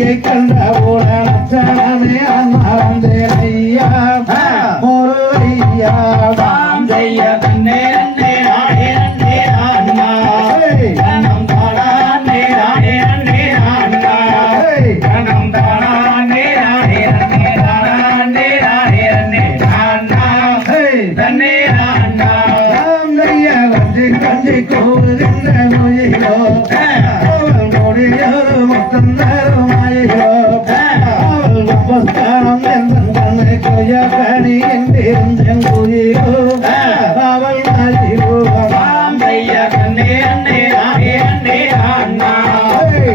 மொழியை கண்ட உடனே அண்ணாந்தேன் ஐயா முருகையா தாம் செய்ய தன்னே நன்னே நாடே நன்னே அண்ணா கண்ணம் தானே நாடே நன்னே அண்ணா கண்ணம் தானே நாடே நன்னே நாடே நாடே நன்னே அண்ணா தன்னே அண்ணா தாம் செய்ய கஞ்சி கஞ்சி கோவிந்த மொழியோ அவள் மொழியோ மொத்தம் தருமாயோ அவள் உபஸ்தானம் எந்தன் கண்ணை கொய்ய கனி என்றிருந்தேன் குயிலோ அவள் மதியோ தாம் செய்ய கண்ணே அண்ணே நாடே அண்ணே அண்ணா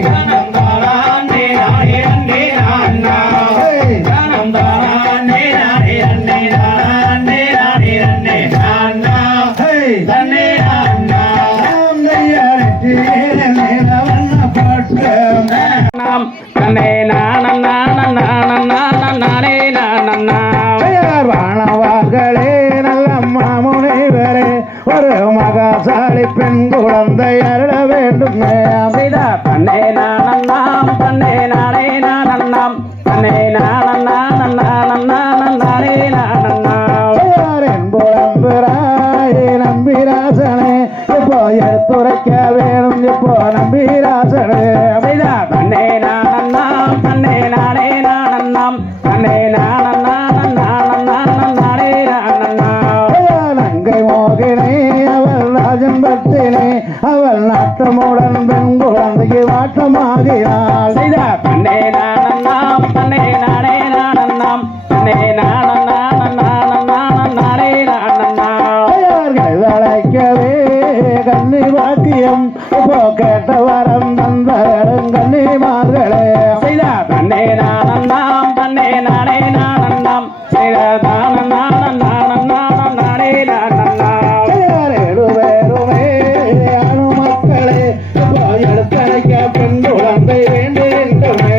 கண்ணம் தானே நாடே அண்ணே அண்ணா கண்ணம் தானே நாடே அண்ணே நாடே நாடே அண்ணே அண்ணா தன்னே அண்ணா தாம் செய்ய வானவார்களே நல்ல மாமுனிவரே ஒரு மகாசாலி பெண் குழந்தை அருள வேண்டும் தன்னே நானண்ணாம் தன்னே நானே நானண்ணாம் தன்னே நானே நானண்ணாம் புலம்புராய் நம்பிராசனே இப்போ எடுத்துரைக்க வேணும் இப்போ நம்பிராசனே தன்னே நானண்ணாம் தன்னே நானே நானண்ணாம் தன்னே நானே நங்கை மோகினே அவள் ராஜன் பக்தினே அவள் நாட்டமுடன் பெண் குழந்தைக்கு மாற்றமாகிறாள் தன்னே நானண்ணாம் தன்னே நானே நானண்ணாம் தன்னே வளைக்கவே கன்னி பாக்கியம் இப்போ கேட்ட வரம் தந்தரும் கன்னிமார்களே தன்னே நானண்ணாம் தன்னே நானே நானண்ணாம் வேறுமே அணு மக்களே இப்போ எடுத்தடைக்க பெண் குழந்தை வேண்டுமே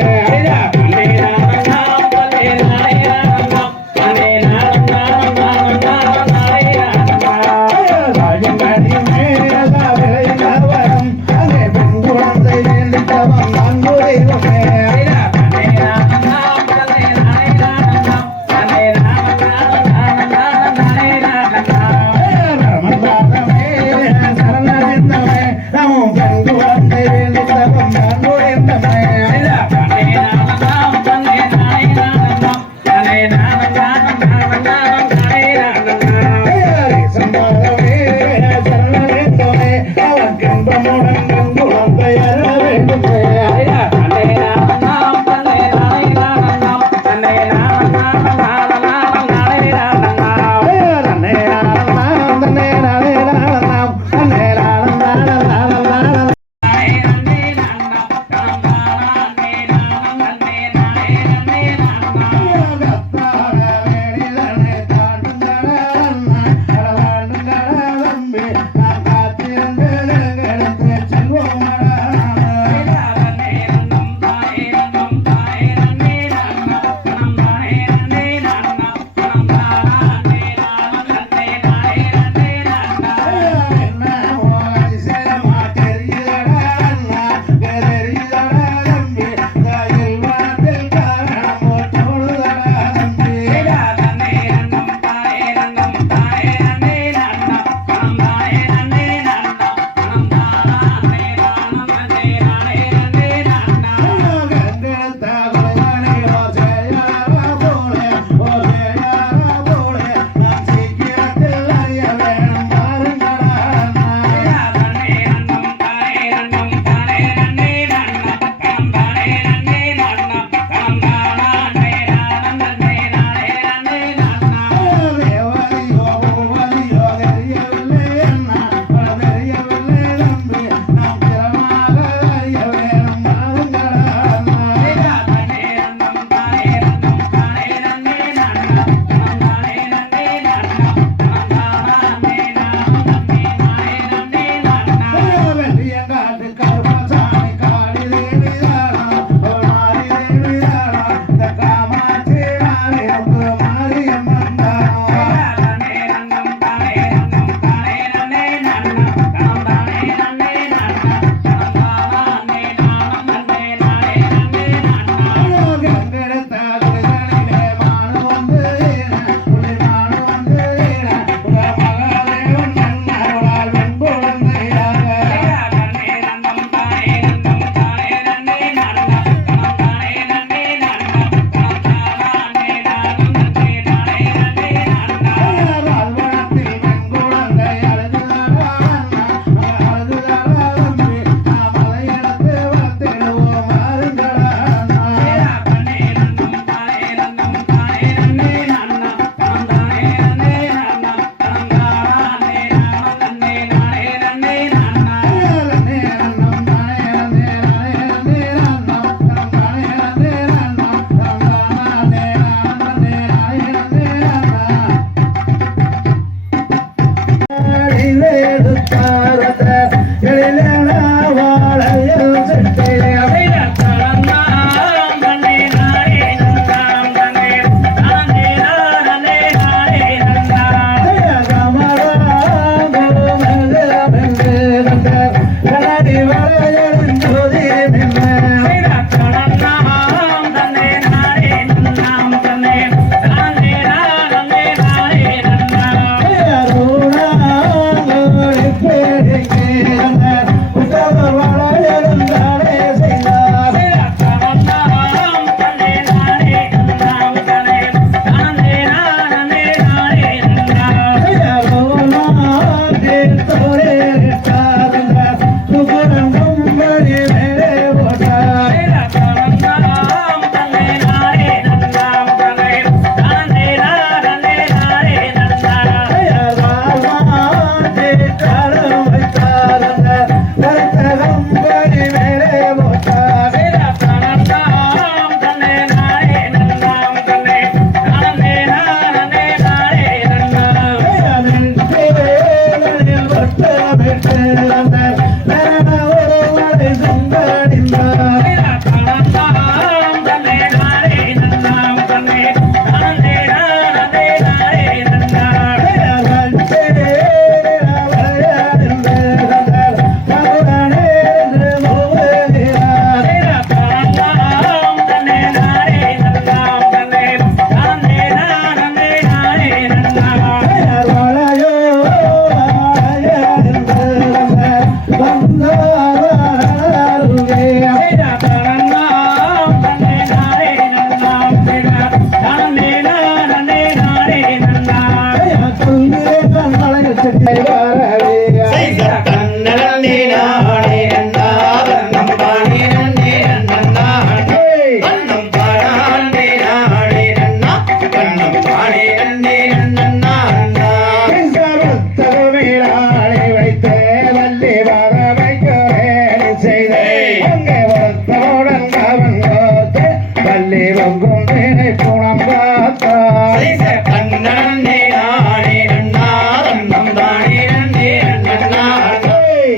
வள்ளி பொங்கும் தேனை குணம் காத்தாய் கண்ணனே நானே நன்னா தன்னம் தானே நன்னே நன்னா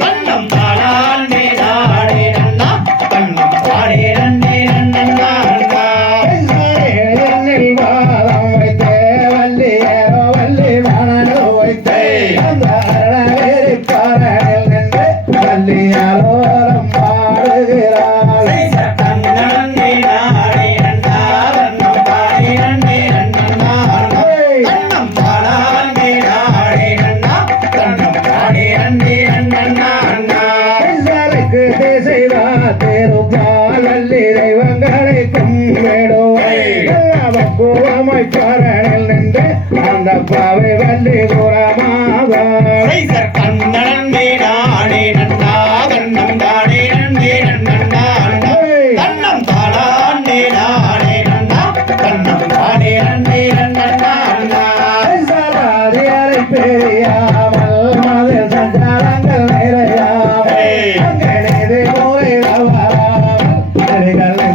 தன்னம் தானே நானே நன்னா தன்னம் தானே நன்னே நன்னா என்னில் வாதம் வைத்தே வள்ளி ஏறோ வள்ளி மணலோ வைத்தே அந்த அரணவேரி பாறையில் நின்று வள்ளியாரோரம் பாடுகிறாள் கண்ணனே நானே நன்னா தன்னம் தானே நன்னே நன்னா தன்னம் தானே நானே நன்னா தன்னம் தானே நன்னே நன்னா பெண்களுக்கு செய்தா தேருப்பால் வள்ளி தெய்வங்களை கும்பிடுவாய் பக்குவமை பாறையில் நின்று அந்த பாவை வள்ளி குரமாவாள் கண்ணனே நானே நன்னா தன்னம் தானே நன்னே நன்னா தன்னம் தானே நானே நன்னா தன்னம் தானே நன்னே நன்னா சராதியரை பெரியாமல் மதில் சஞ்சாரங்கள் நிறையாமல் அங்கே நீதி முறை வராமல் நெறிகளை